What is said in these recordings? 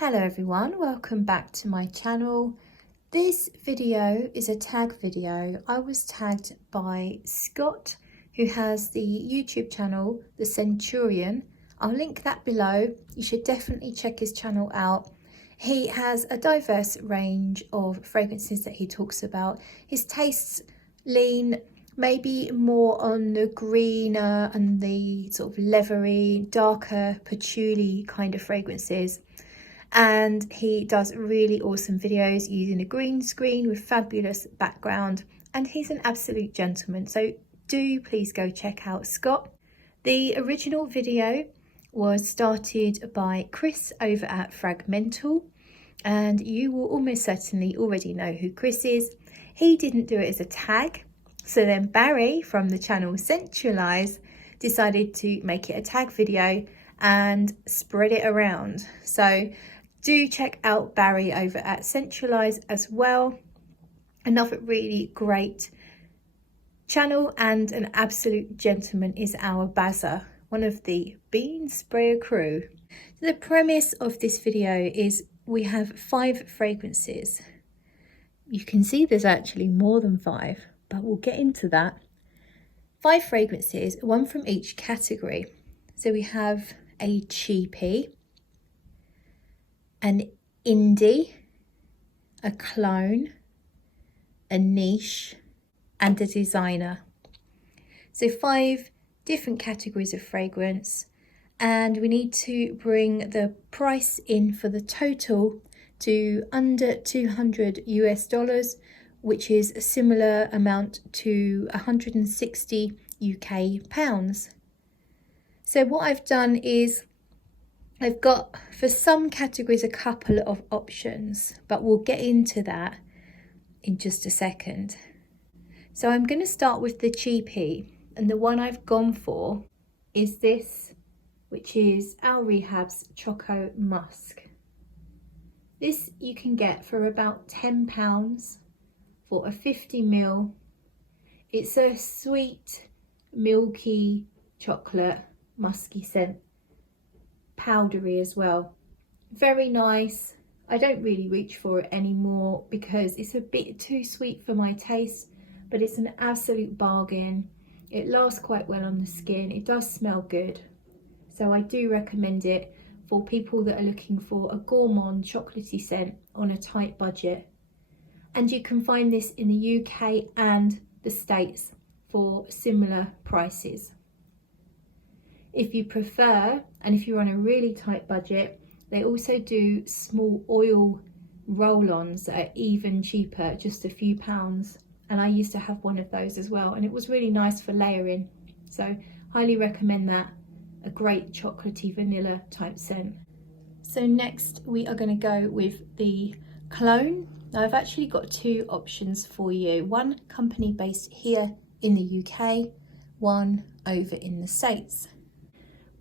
Hello everyone, welcome back to my channel. This video is a tag video. I was tagged by Scott, who has the YouTube channel, The Centurion. I'll link that below. You should definitely check his channel out. He has a diverse range of fragrances that he talks about. His tastes lean maybe more on the greener and the sort of leathery, darker patchouli kind of fragrances. And he does really awesome videos using a green screen with fabulous background, and he's an absolute gentleman, so do please go check out Scott. The original video was started by Chris over at Fragmental, and you will almost certainly already know who Chris is. He didn't do it as a tag, so then Barry from the channel Centralize decided to make it a tag video and spread it around. So do check out Barry over at Centralize as well. Another really great channel and an absolute gentleman is our Bazza, one of the bean sprayer crew. The premise of this video is we have 5 fragrances. You can see there's actually more than 5, but we'll get into that. 5 fragrances, one from each category. So we have a cheapie, an indie, a clone, a niche, and a designer. So 5 different categories of fragrance, and we need to bring the price in for the total to under $200 US, which is a similar amount to 160 UK pounds. So what I've done is I've got, for some categories, a couple of options, but we'll get into that in just a second. So I'm going to start with the cheapie, and the one I've gone for is this, which is Al Rehab's Choco Musk. This you can get for about £10 for a 50ml. It's a sweet, milky chocolate, musky scent. Powdery as well, very nice. I don't really reach for it anymore because it's a bit too sweet for my taste, but it's an absolute bargain. It lasts quite well on the skin, it does smell good, so I do recommend it for people that are looking for a gourmand chocolatey scent on a tight budget. And you can find this in the UK and the States for similar prices. If you prefer, and if you're on a really tight budget, they also do small oil roll-ons that are even cheaper, just a few pounds. And I used to have one of those as well, and it was really nice for layering. So highly recommend that. A great chocolatey vanilla type scent. So next we are going to go with the clone. Now I've actually got 2 options for you. One company based here in the UK, one over in the States.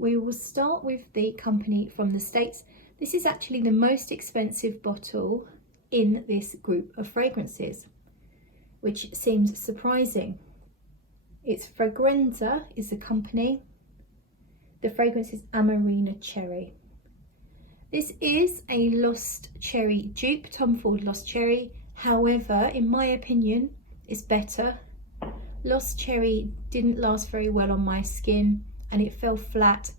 We will start with the company from the States. This is actually the most expensive bottle in this group of fragrances, which seems surprising. It's Fragranza is the company. The fragrance is Amarena Cherry. This is a Lost Cherry dupe, Tom Ford Lost Cherry. However, in my opinion, it's better. Lost Cherry didn't last very well on my skin, and it fell flat.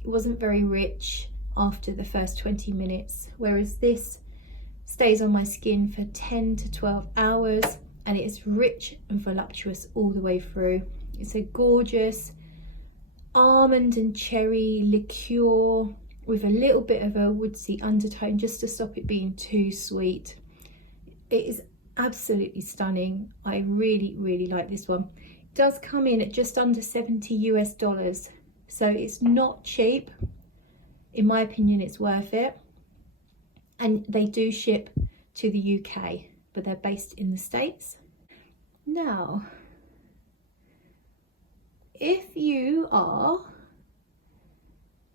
It wasn't very rich after the first 20 minutes, whereas this stays on my skin for 10 to 12 hours, and it's rich and voluptuous all the way through. It's a gorgeous almond and cherry liqueur with a little bit of a woodsy undertone just to stop it being too sweet. It is absolutely stunning. I really like this one. It does come in at just under $70 US, so it's not cheap. In my opinion, it's worth it. And they do ship to the UK, but they're based in the States. Now, if you are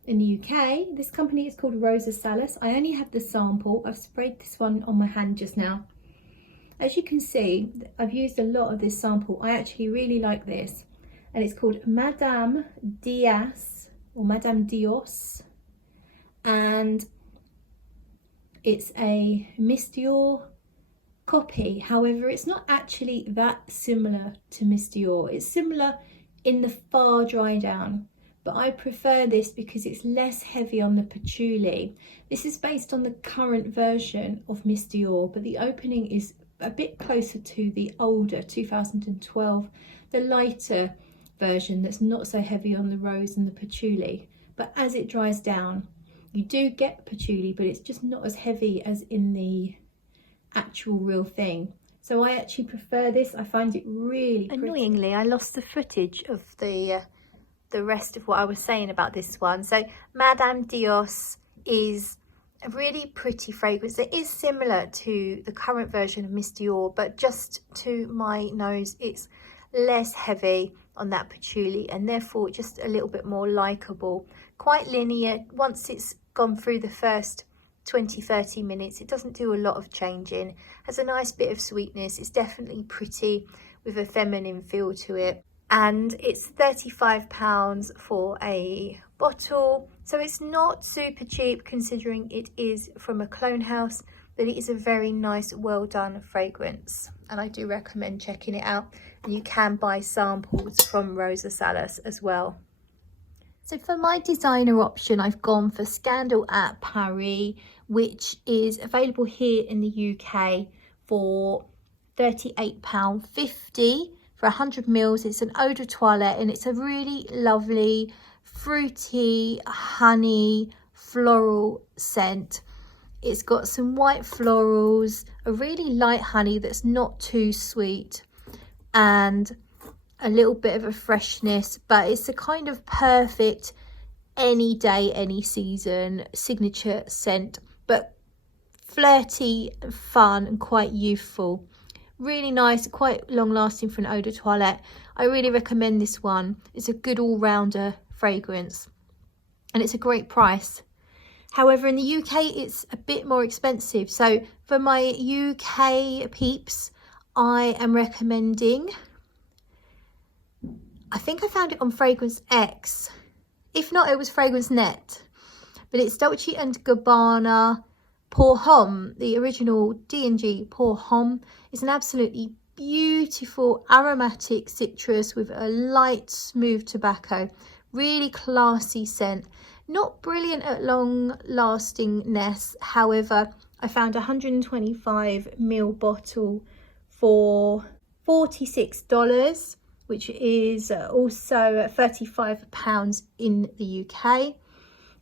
in the UK, this company is called Rosa Salas. I only have the sample. I've sprayed this one on my hand just now. As you can see, I've used a lot of this sample. I actually really like this, and it's called Madame Diaz or Madame Dios, and It's a Miss Dior copy. However, it's not actually that similar to Miss Dior. It's similar in the far dry down, but I prefer this because it's less heavy on the patchouli. This is based on the current version of Miss Dior, but the opening is a bit closer to the older 2012, the lighter version that's not so heavy on the rose and the patchouli. But as it dries down, you do get patchouli, but it's just not as heavy as in the actual real thing. So I actually prefer this. I find it really pretty. Annoyingly, I lost the footage of the rest of what I was saying about this one. So Madame Dios is a really pretty fragrance. It is similar to the current version of Miss Dior, but just to my nose, it's less heavy on that patchouli and therefore just a little bit more likable. Quite linear. Once it's gone through the first 20-30 minutes, it doesn't do a lot of changing. Has a nice bit of sweetness. It's definitely pretty with a feminine feel to it, and it's £35 for a bottle, so it's not super cheap considering it is from a clone house, but it is a very nice, well done fragrance, and I do recommend checking it out. And you can buy samples from Rosa Salas as well. So for my designer option, I've gone for Scandal at Paris, which is available here in the UK for £38.50 for 100 mils. It's an eau de toilette and it's a really lovely, fruity, honey, floral scent. It's got some white florals, a really light honey that's not too sweet, and a little bit of a freshness, but it's a kind of perfect any day, any season signature scent, but flirty, fun and quite youthful. Really nice, quite long lasting for an eau de toilette. I really recommend this one. It's a good all-rounder fragrance and it's a great price. However, in the UK it's a bit more expensive, so for my UK peeps I am recommending, I think I found it on Fragrance X. If not, it was Fragrance Net. But it's Dolce & Gabbana Pour Homme, the original D&G Pour Homme. It's an absolutely beautiful aromatic citrus with a light, smooth tobacco. Really classy scent. Not brilliant at long lastingness. However, I found a 125ml bottle for $46. Which is also £35 in the UK,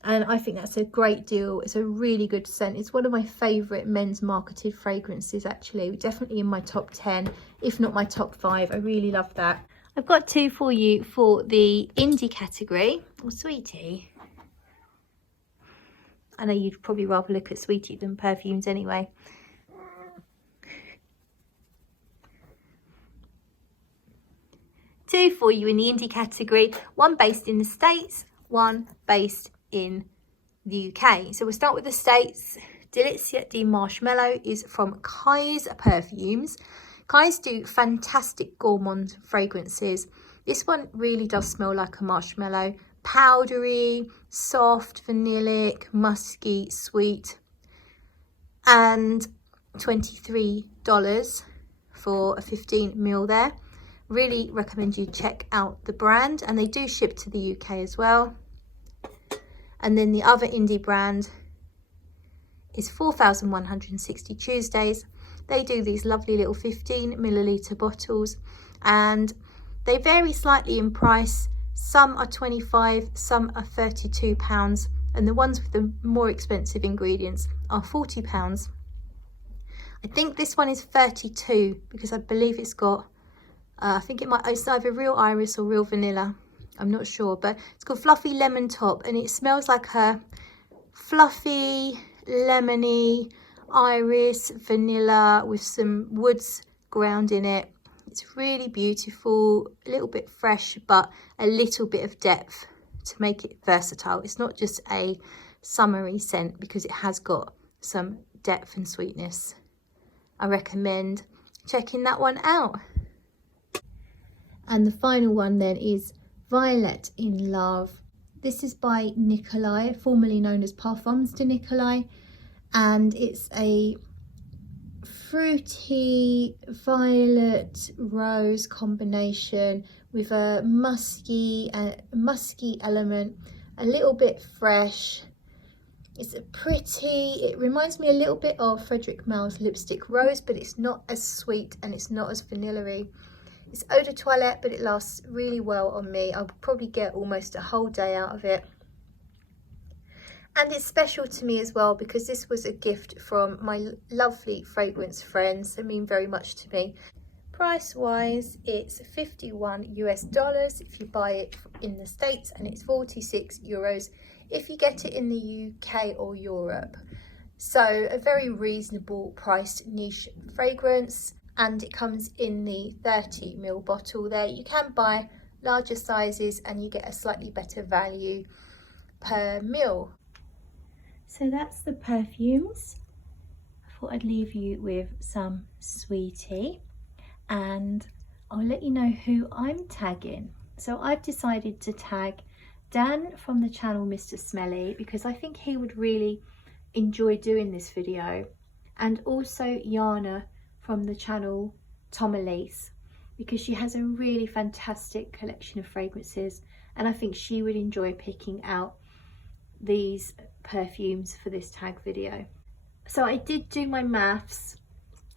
and I think that's a great deal. It's a really good scent. It's one of my favourite men's marketed fragrances, actually. Definitely in my top 10, if not my top 5. I really love that. I've got two for you for the indie category. Oh, sweetie. I know you'd probably rather look at sweetie than perfumes anyway. Two for you in the indie category, one based in the States, one based in the UK. So we'll start with the States. Delizia di Marshmallow is from Kai's Perfumes. Kai's do fantastic gourmand fragrances. This one really does smell like a marshmallow. Powdery, soft, vanillic, musky, sweet. And $23 for a 15ml there. Really recommend you check out the brand, and they do ship to the UK as well. And then the other indie brand is 4160 Tuesdays. They do these lovely little 15ml bottles, and they vary slightly in price. Some are 25, some are £32, and the ones with the more expensive ingredients are £40. I think this one is 32 because I believe it's got I think it's either real iris or real vanilla. I'm not sure, but it's called Fluffy Lemon Top, and it smells like a fluffy, lemony iris vanilla with some woods ground in it. It's really beautiful, a little bit fresh, but a little bit of depth to make it versatile. It's not just a summery scent because it has got some depth and sweetness. I recommend checking that one out. And the final one then is Violet in Love. This is by Nicolai, formerly known as Parfums de Nicolai. and it's a fruity violet rose combination with a musky element, a little bit fresh. It's a pretty, it reminds me a little bit of Frederic Malle's Lipstick Rose, but it's not as sweet and it's not as vanilla-y. It's eau de toilette, but it lasts really well on me. I'll probably get almost a whole day out of it. And it's special to me as well because this was a gift from my lovely fragrance friends. They mean very much to me. Price wise, it's $51 US if you buy it in the States, and it's €46 if you get it in the UK or Europe. So a very reasonable priced niche fragrance, and it comes in the 30ml bottle there. You can buy larger sizes and you get a slightly better value per mil. So that's the perfumes. I thought I'd leave you with some sweetie, and I'll let you know who I'm tagging. So I've decided to tag Dan from the channel Mr. Smelly because I think he would really enjoy doing this video, and also Yana from the channel Tom Elise because she has a really fantastic collection of fragrances, and I think she would enjoy picking out these perfumes for this tag video. So I did do my maths,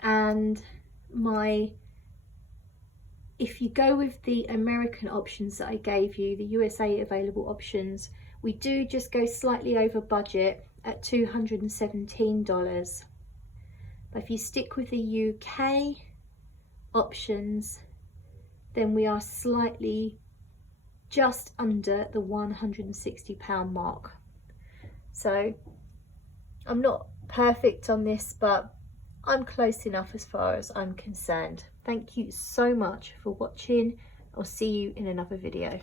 and if you go with the American options that I gave you, the USA available options, we do just go slightly over budget at $217. But if you stick with the UK options, then we are slightly just under the £160 mark. So I'm not perfect on this, but I'm close enough as far as I'm concerned. Thank you so much for watching. I'll see you in another video.